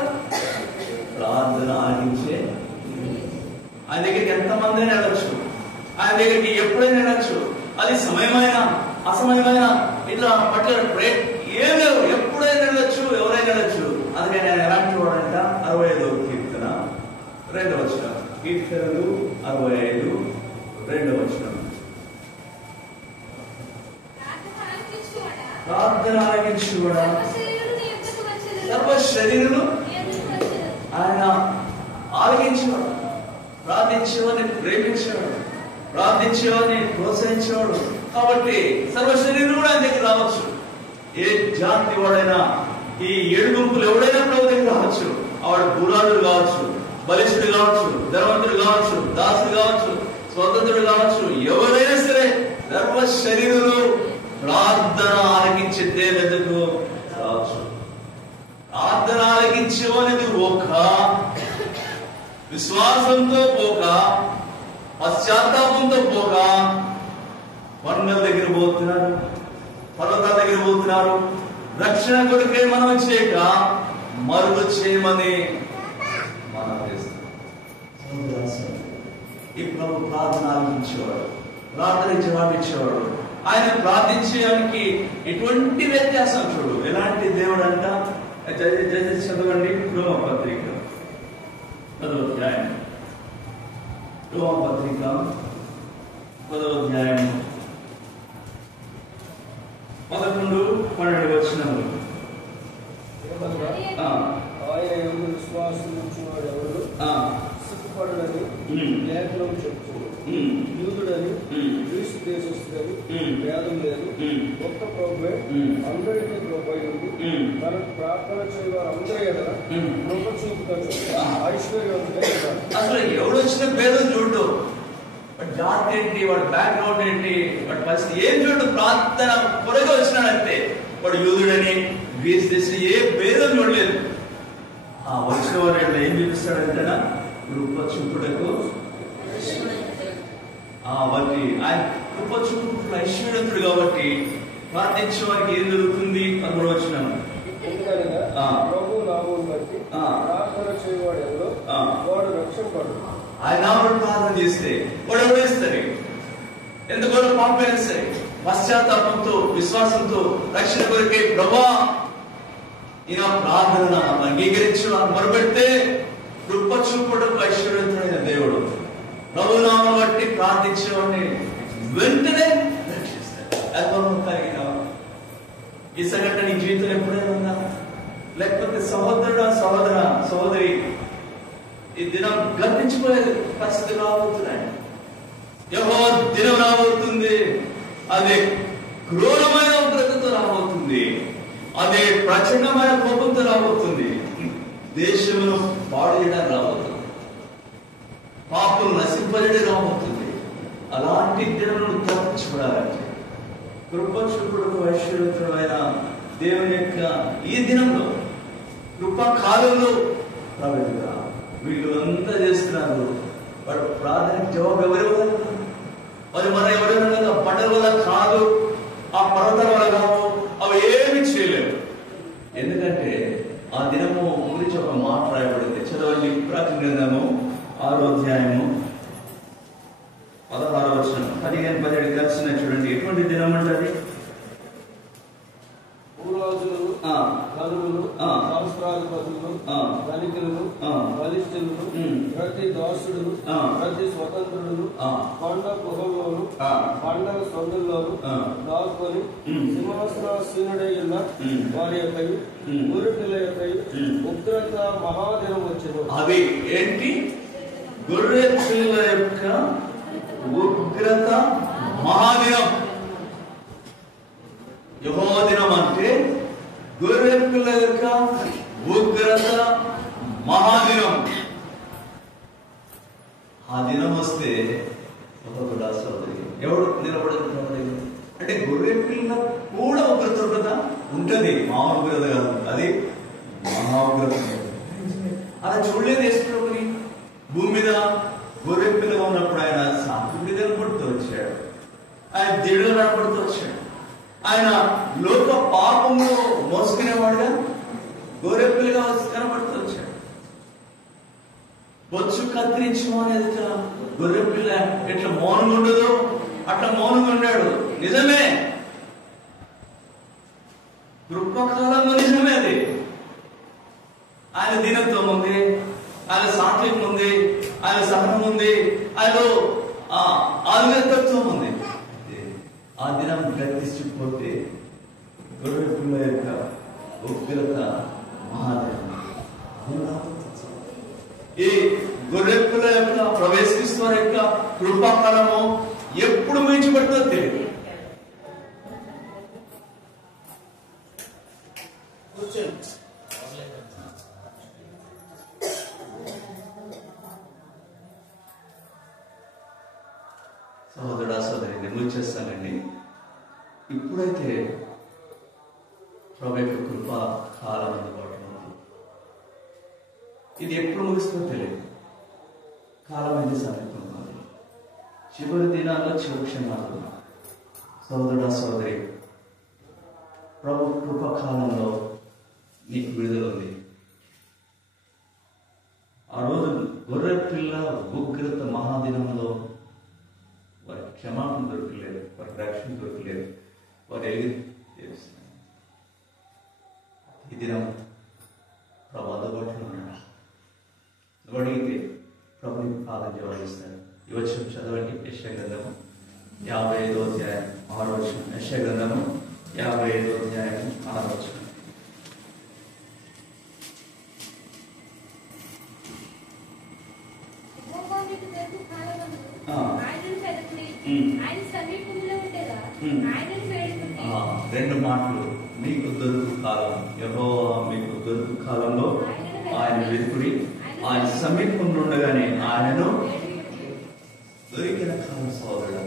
ప్రార్థన ఆడించే ఆయన దగ్గరికి ఎంతమంది అయినా వెళ్ళచ్చు, ఆయన దగ్గరికి ఎప్పుడైనా వెళ్ళచ్చు. అది సమయమైన అసమయమైన ఇట్లా పట్ల బ్రేక్ ఏం లేవు, ఎప్పుడైనా వెళ్ళచ్చు, ఎవరైనా వెళ్ళచ్చు. అందుకని ఆయన ఎలాంటి వాడంట? 65వ కీర్తన 2వ వచనం. కీర్తనలు 65 2వ వచనం. ప్రార్థన ఆలకించువాడా, సర్వ శరీరులు ఆయన ఆలకించేవాడు, ప్రార్థించేవాడిని ప్రేమించేవాడు. ప్రార్థించేవాడిని ప్రోత్సహించేవాడు. కాబట్టి సర్వ శరీరం కూడా ఆయన దగ్గర రావచ్చు. ఏ జాతి వాడైనా, ఈ 7 గుంపులు ఎవడైనా ప్రభు దగ్గర రావచ్చు. ఆవిడ పురాణుడు కావచ్చు, బలిష్ఠుడు కావచ్చు, ధనవంతుడు కావచ్చు, దాసుడు కావచ్చు, స్వతంత్రుడు కావచ్చు, ఎవరైనా సరే సర్వ శరీరులు ప్రార్థన ఆలకించే దేవుడు రావచ్చు. ప్రార్థన ఆలకించేవానికి ఒక విశ్వాసంతో పోక, పశ్చాత్తాపంతో పోక కొండల దగ్గర పోతున్నారు, పర్వతాల దగ్గర పోతున్నారు. రక్షణ కొరకే మనం చేయక మరుగు చేయమని మనం చేస్తాం. ఈ ప్రభు ప్రార్థన ఆలకించేవాడు, ప్రార్థన జవాబు ఇచ్చేవాడు. ఆయన ప్రార్థించడానికి ఎటువంటి వ్యత్యాసం చూడు. ఎలాంటి దేవుడు అంట, చదవండి. రోమపత్రిక 10వ అధ్యాయం, రోమపత్రిక 10వ అధ్యాయం 11-12 వచనములు. ఆయన యందు విశ్వాసం ఉంచువాడు ఎవరు సిగ్గుపడని లేఖనం చెప్తుంది. యూదుడని, గ్రీసు దేశస్తుడని భేదం లేదు, ఒక్క ప్రభువే అందరికీ ప్రభువై ఉంది. మనకు ప్రార్థన చేయవారు అందరి ఎడల కృప చూపుతాడు, ఐశ్వర్యవంతుడై ఉన్నాడు. అసలు ఎవడొచ్చిన భేదం చూడు. వాడి జాతి ఏంటి, వాడి బ్యాక్గ్రౌండ్ ఏంటి, వాడి పరిస్థితి ఏం చూడు. ప్రార్థన త్వరగా వచ్చినాడంతే. వాడు యూదుడని, గ్రీసు దేశం, ఏ భేదం చూడలేదు. ఆ వచ్చిన వాడు ఏం చూపిస్తాడంటేనా, కృప చూపుటకు వాటి ఆయన కృప చూపుటకు ఐశ్వర్యవంతుడు. కాబట్టి ప్రార్థించే వారికి ఏం జరుగుతుంది అని కూడా వచ్చినాము. ప్రభు నామమును బట్టి ప్రార్థన చేయవాడు ఎవరో వాడు రక్షింపడు. ఆయన నామమును ప్రార్థన చేస్తే వాడు ఎవరు ఇస్తారు? ఎందుకు పాపైనా సరే పశ్చాత్తాపంతో, విశ్వాసంతో రక్షణ కొరకే ప్రభా ఈయన ప్రార్థన అంగీకరించి మొరపెడితే కృప చూపుటకు ఐశ్వర్యవంతుడైన దేవుడు ప్రభు నామమును బట్టి ప్రార్థించేవాడిని వెంటనే రక్షిస్తాడు. ఈ సంఘటన నీ జీవితంలో ఎప్పుడైనా ఉందా? లేకపోతే సహోదరి ఈ దినం గర్తించిపోయే పరిస్థితి రాబోతున్నాయి. యెహోవా దినం రాబోతుంది. అదే క్రూరమైన ఉగ్రతతో రాబోతుంది. అదే ప్రచండమైన కోపంతో రాబోతుంది. దేశమును పాడు చేయడానికి రాబోతుంది. పాపం నశింపజేయడం రాబోతుంది. అలాంటి దినమును తప్పించుకోవాలంటే కృపచూపుడుకు ఐశ్వర్యవంతుడైన దేవుని యొక్క ఈ దినంలో, కృపాకాలంలో ప్రవేశిగా వీళ్ళు అంతా చేస్తున్నారు. వాడు ప్రార్థనకి జవాబు ఎవరెవరు? మరి మన ఎవరైనా పంటల వల్ల కాదు, ఆ పర్వతాల వల్ల కాదు, అవి ఏమి చేయలేవు. ఎందుకంటే ఆ దినము గురించి ఒక మాట రాయబడింది. చదవండి. ప్రకటన గ్రంథము 6వ అధ్యాయము 16వ వచనం, 15-17 కలిసి చూడండి. ఎటువంటి దినం అంటది? భూరాజులను, కనులను, సంవత్సరాధిపతులను, ధనికులను, బలిష్ఠులను, ప్రతి దాసుడును, ప్రతి స్వతంత్రుడును కొండ గుహల్లోను, పండగ సందుల్లోను దాక్కుని సింహాసనాసీనుడై ఉన్న వారి యొక్క గొర్రెపిల్ల యొక్క ఉగ్రత మహాదినం వచ్చెను. అది ఏంటి? గొర్రె పిల్ల యొక్క ఉగ్రత మహాదినం. యెహోవా దినం అంటే గొర్రె పిల్ల యొక్క ఉగ్రత మహాదినం. ఆ దినం వస్తే ఎవడు నిలబడదు అంటే గొర్రె పిల్ల కూడా ఉగ్రత ఉంటది. మా ఉగ్రత కాదు, అది మహా ఉగ్రత. అలా చూడలేదు యేసుప్రభుని. భూమి మీద గొర్రె పిల్లగా ఉన్నప్పుడు ఆయన సాంస్కృతిగా కనపడుతూ వచ్చాడు. ఆయన దేవుడు కనపడుతూ వచ్చాడు. ఆయన లోక పాపంలో మోసుకునేవాడుగా గొర్రె పిల్లగా కనపడుతూ వచ్చాడు. బొచ్చు కత్తిరించమనేది గొర్రె పిల్ల ఎట్లా మౌనంగా ఉండదు అట్లా మౌనంగా ఉన్నాడు. నిజమే, కృపకాలంలో నిజమే అది. ఆయన దీనత్వం ఉంది, ఆయన సాత్వికం ఉంది, ఆయన సహనం ఉంది, ఆయనలో ఆత్మీయతత్వం ఉంది. ఆ దినం గర్తించిపోతే గొర్రె పిల్ల యొక్క ఉగ్రత మహాదినం. ఈ గొర్రె పిల్ల యొక్క ప్రవేశిస్తున్న యొక్క కృపాకాలము ఎప్పుడు ముగించబడుతుందో తెలియదు. సహోదరుడా సోదరి, నేను ముగించేస్తానండి. ఇప్పుడైతే ప్రభు యొక్క కృపా కాలం అందుబాటులో ఉంది. ఇది ఎప్పుడు ముగిస్తుందో తెలియదు. కాలం అయితే సమీపంలో, చివరి దినాల్లో చివరి క్షణాలు. సహోదరుడా సోదరి, ప్రభు కృపా కాలంలో నీకు విడుదల ఉంది. ఆ రోజు గొర్రె పిల్ల ఉగ్రత మహాదినంలో వారికి క్షమాపణ దొరకలేదు, వారికి రక్షణ దొరకలేదు, వారు ఎలిగి తెలుస్తున్నారు. ఈ దినం ప్రభు అందుబాటులో ఉన్నాడు. నువ్వు అడిగితే ప్రభు నీకు కాలం జవాబిస్తాడు. ఈ వచనం చదవండి. యెషయా గ్రంథము 55వ అధ్యాయం 6వ వచనం. యెషయా గ్రంథము 55వ అధ్యాయం 6వ వచనం. రెండు మాటలు. మీకు దొరుకు కాలం, యెహోవా మీకు దొరుకు కాలంలో ఆయన వెతుకుడి, ఆయన సమీపంలో ఉండగానే ఆయనను దొరికిన కాలం. సోదరుడు,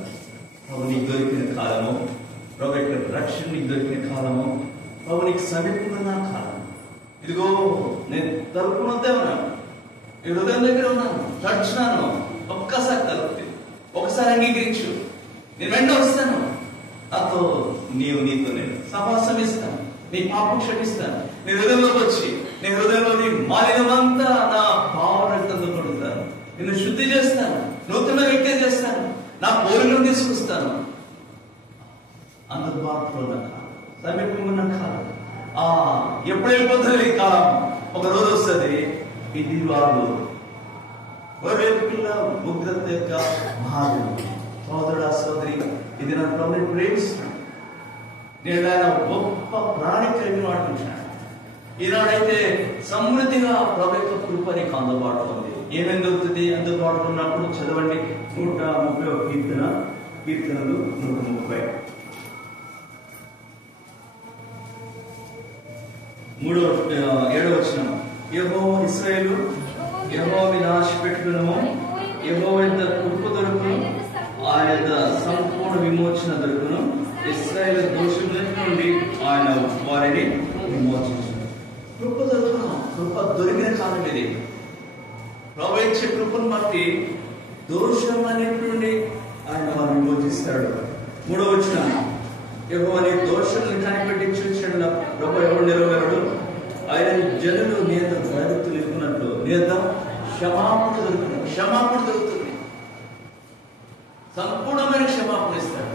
ప్రభు నీకు దొరికిన కాలము, ప్రభు యొక్క రక్షణ నీకు దొరికిన కాలము, ప్రభు నీకు సమీపంలో ఉన్న కాలం. ఇదిగో నేను తలుపునొద్దే ఉన్నాను, నీ హృదయం దగ్గర ఉన్నాను, తడుచున్నాను. ఒక్కసారి తలుపు, ఒకసారి అంగీకరించు, నేను వెంట వస్తాను. నాతో నీతో నేను సహవాసం ఇస్తాను, నీ పాపం క్షమిస్తాను, నీ హృదయంలోకి వచ్చి నీ హృదయంలోని మాలిన్యమంతా నా భావనతో కొడుతాను, నిన్ను శుద్ధి చేస్తాను, నూతన వ్యక్తి చేస్తాను, నా పోరులను తీసుకొస్తాను. అందుబాటులో ఉన్న కాలం, సమీపంగా ఉన్న కాలం. ఎప్పుడు వెళ్ళిపోతుంది ఈ కాలం? ఒక రోజు వస్తుంది. ఇది వాళ్ళు ఉగ్రత యొక్క మహాదినం. సోదరుడా సోదరి, ఇది నా ప్రభుని ప్రేమిస్తున్నాడు. నేను ఆయన గొప్ప ప్రాణి కలిగిన వాడు ఉంటున్నాడు. ఈనాడైతే సమృద్ధిగా ప్రభు యొక్క కృప నీకు అందుబాటులో ఉంది. ఏమేమి దొరుకుతుంది? అందుబాటులో ఉన్నప్పుడు చదవండి. 130 కీర్తనలు 130 7వ వచనం. యెహోవా ఇశ్రాయేలు యెహోవా మీద ఆశ పెట్టుకున్నాము, యెహోవా యొద్ద కృప దొరుకును, ఆయన యొద్ద సంపూర్ణ విమోచన దొరుకును. ఇశ్రాయేలు దోషుల నుండి ఆయన వారిని విమోచించును. కృప దొరుకును. కృప దొరికిన కాలం ఇది. ప్రభు ఇచ్చే కృపను బట్టి దోషమన్నిటి నుండి ఆయన వారిని విమోచిస్తాడు. 3వ వచనం. యెహోవా నీ దోషాలను కనిపెట్టి చూచాడు, ప్రభు ఎవరు నెరవేరడు. ఆయన జనులు నేత జాగ్రత్తలు ఇస్తున్నట్లు నేత క్షమాపణ దొరుకుతుంది. క్షమాపణ దొరుకుతుంది, సంపూర్ణమైన క్షమాపణ ఇస్తాడు.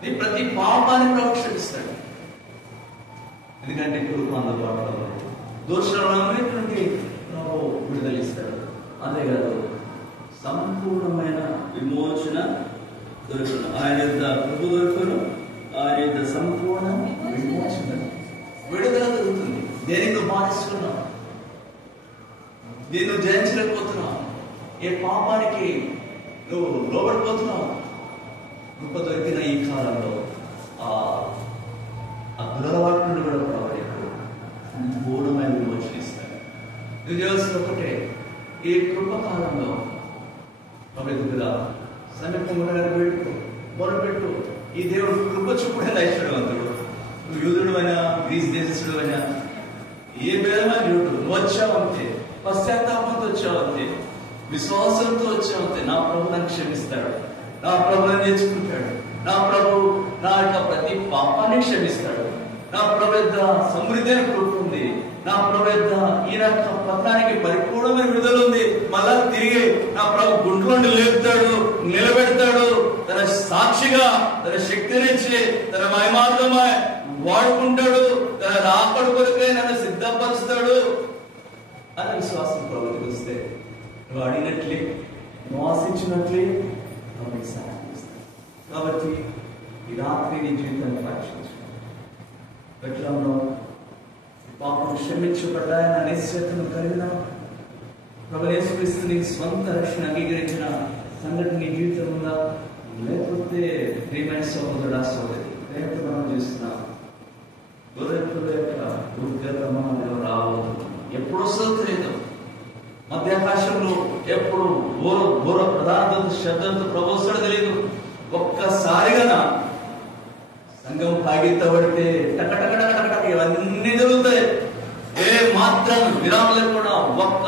నీ ప్రతి పాపాన్ని ప్రభు క్షమిస్తాడు. ఎందుకంటే కృప అందుబాటులో దోషాలన్నిటి ప్రభు విడుదలిస్తాడు. అంతేకాదు సంపూర్ణమైన విమోచన దొరుకును. ఆయన యొక్క కృప దొరుకును, ఆయన యొక్క సంపూర్ణ విమోచన విడుదల దొరుకుతుంది. దేనికి నువ్వు బాధిస్తున్నావు, దీన్ని నువ్వు జయించలేకపోతున్నావు, ఏ పాపానికి నువ్వు లోబడిపోతున్నావు. కృప దొరికిన ఈ కాలంలో ఆ దురలవాటు నుండి కూడా ప్రభు సంపూర్ణమైన విమోచన ఇస్తాడు. నువ్వు చేయాల్సిన ఒకటే, ఈ కృప కాలంలో ప్రభుత్వ సమీపంగా పెట్టుకో, మొదలుపెట్టు. ఈ దేవుడు కృప చూపుడే ఐశ్వర్యవంతుడు. నువ్వు యూదుడు అయినా, గ్రీస్ దేశస్తుడు అయినా, ఏ భేదమైన చూడు, నువ్వు వచ్చావంతే, పశ్చాత్తాపంతో వచ్చావంతే, విశ్వాసంతో వచ్చావంతే. నా ప్రభు నన్ను క్షమిస్తాడు, నా ప్రభు నన్ను నేర్చుకుంటాడు, నా ప్రభు నా యొక్క ప్రతి పాపాన్ని క్షమిస్తాడు. నా ప్రభు యొక్క సమృద్ధి అయిన కృప ఉంది. నా ప్రభు యొక్క ఈ యొక్క పత్రానికి పరిపూర్ణమైన విడుదల ఉంది. మళ్ళా తిరిగి నా ప్రభు గుంట్లోండి లేపుతాడు, నిలబెడతాడు. తన సాక్షిగా తన శక్తినిచ్చి తన మహిమార్థమై వాడుకుంటాడు. తన రాకడ కొరకై నన్ను సిద్ధపరుస్తాడు అని విశ్వాసం ప్రభుత్వం వస్తే నువ్వు అడిగినట్లే, నువ్వు ఆశించినట్లే ప్రభుత్వం సహాయిస్తాడు. కాబట్టి ఈ రాత్రి నీ జీవితాన్ని పరీక్షించు. ఎట్లా ఉన్నావు? పాపం క్షమించబడ్డాయన్న నిశ్చయతను కలిగిన ప్రభు యేసుక్రీస్తు నీ స్వంత రక్షణ అంగీకరించిన సంఘటన నీ జీవితం ఉందా? లేకపోతే ప్రియమైన సహోదరుడు సహోదరి లేకపోతే మనం చేస్తున్నాం గొర్రెల యొక్క ఉద్గత మనలో రావద్దు. ఎప్పుడు వస్తుందో తెలియదు. మధ్యాకాశంలో ఎప్పుడు బోర ప్రధాన శబ్దంతో ప్రభోస్తాడో తెలియదు. ఒక్కసారిగా సంఘం కాగితపడితే టకటకటకటక ఇవన్నీ జరుగుతాయి. ఏ మాత్రం విరామం లేకుండా ఒక్క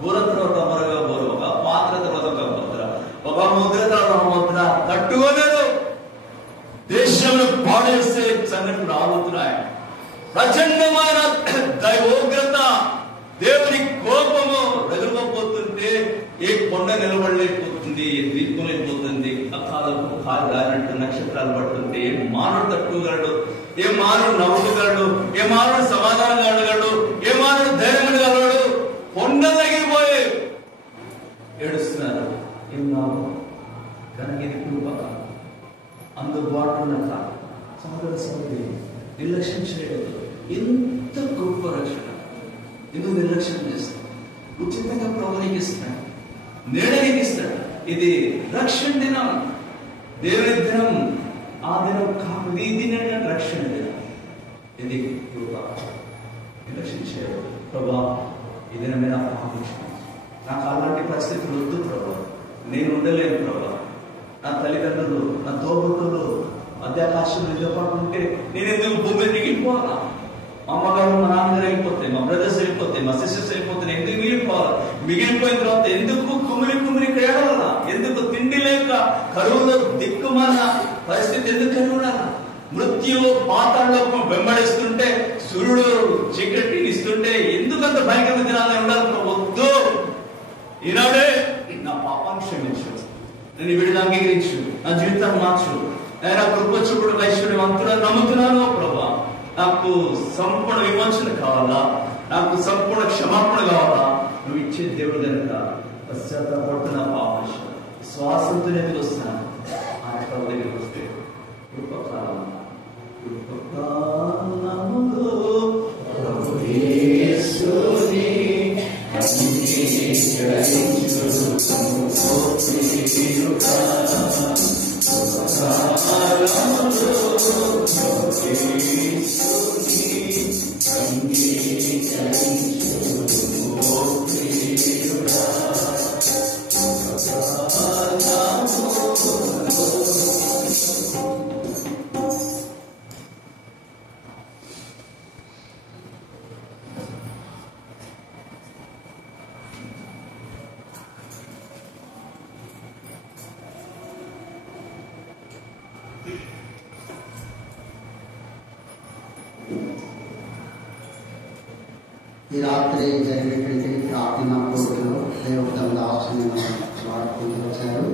బోర తర్వాత మరొక బోర, ఒక పాత్ర తర్వాత ఒక ముద్ర, ఒక ముద్ర తర్వాత ఒక ముద్ర తట్టుకోలేదు. దేశంలో పాడేసే సంఘటనలు రాబోతున్నాయి. ప్రచండమైన దైవోగ్రత, దేవుని కోపము రగులుపోతుంటే ఏ కొండ నిలబడలేకపోతుంది, ఏ ద్వీపం లేకపోతుంది. అకాలకు కాలు రానట్టు నక్షత్రాలు పడుతుంటే ఏ మానవుడు తట్టుకోగలడు, ఏ మానవుడు నవ్వుకోగలడు, ఏ మానవుడు సమాధానం కాగలడు, ఏ మానవుడు ధైర్యం కలగడు. కొండ తగిలిపోయి ఏడుస్తున్నారు. ఏం లాభం? కనుక ఇది కృప అందుబాటులో ఉన్న కాలం. సహోదర సహోదరి నిర్లక్ష్యం చేయలేదు. ఎంత గొప్ప రక్షణ ఎందుకు నిర్లక్ష్యం చేస్తాం? ఉచితంగా ప్రభు నీకు ఇస్తాడు, నీడ నీకు ఇస్తాడు. ఇది రక్షణ దినం, దేవుని దినం. ఆ దినం కాదు, ఈ దినం రక్షణ దినం. ఇది కృప. నిర్లక్ష్యం చేయలేదు. ప్రభా ఈ దినమే నాకు ఆలోచన, నాకు అలాంటి పరిస్థితులు వద్దు ప్రభా, నేను ఉండలేను ప్రభా. నా తల్లిదండ్రులు, నా తోబుట్టులు మధ్యాకాశం నిలబడి ఉంటే నేను ఎందుకు భూమి మిగిలిపోవాలా? మా అమ్మగారు, మా నాన్నగారు వెళ్ళిపోతే, మా బ్రదర్స్ వెళ్ళిపోతే, మా సిస్టర్స్ వెళ్ళిపోతే ఎందుకు మిగిలిపోవాలా? మిగిలిపోయిన తర్వాత ఎందుకు కుమిరి క్రీడాలా? ఎందుకు తిండి లేక కరువులో దిక్కుమన్న పరిస్థితి ఎందుకు కలిగి ఉండాలా? మృత్యువు పాతాళలోకం వెంబడిస్తుంటే, సూర్యుడు చీకటి ఇస్తుంటే ఎందుకంత భయంకర దినాలే ఉండాలి? వద్దు. ఈనాడే నా పాపాన్ని క్షమించు, నేను వీడిని అంగీకరించు, నా జీవితాన్ని మార్చు. నేను కృపచూపుడు ఐశ్వర్యవంతుడని నమ్ముతున్నాను ప్రభా. నాకు సంపూర్ణ విమోచన కావాలా, నాకు సంపూర్ణ క్షమాపణ కావాలా? నువ్వు ఇచ్చే దేవుడు కనుక పశ్చాత్తాపడుతున్న పాప శ్వాసంతో ఎదురు వస్తున్నాను. ఆయన ప్రభు దగ్గరికి వస్తే కృపకాలం ఈ రాత్రి జరిగినటువంటి ప్రార్థన కోరికలో దేవుడు దాసుని వాడుకుంటూ వచ్చారు.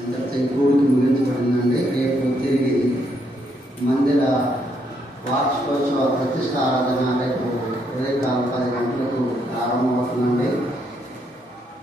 ఎంతటితో ఈ కూడికి ముగించబడిందండి. రేపు తిరిగి మందిర వార్షికోత్సవ ప్రతిష్ట ఆరాధన రేపు ఉదయకాలం 10 గంటలకు ప్రారంభమవుతుందండి.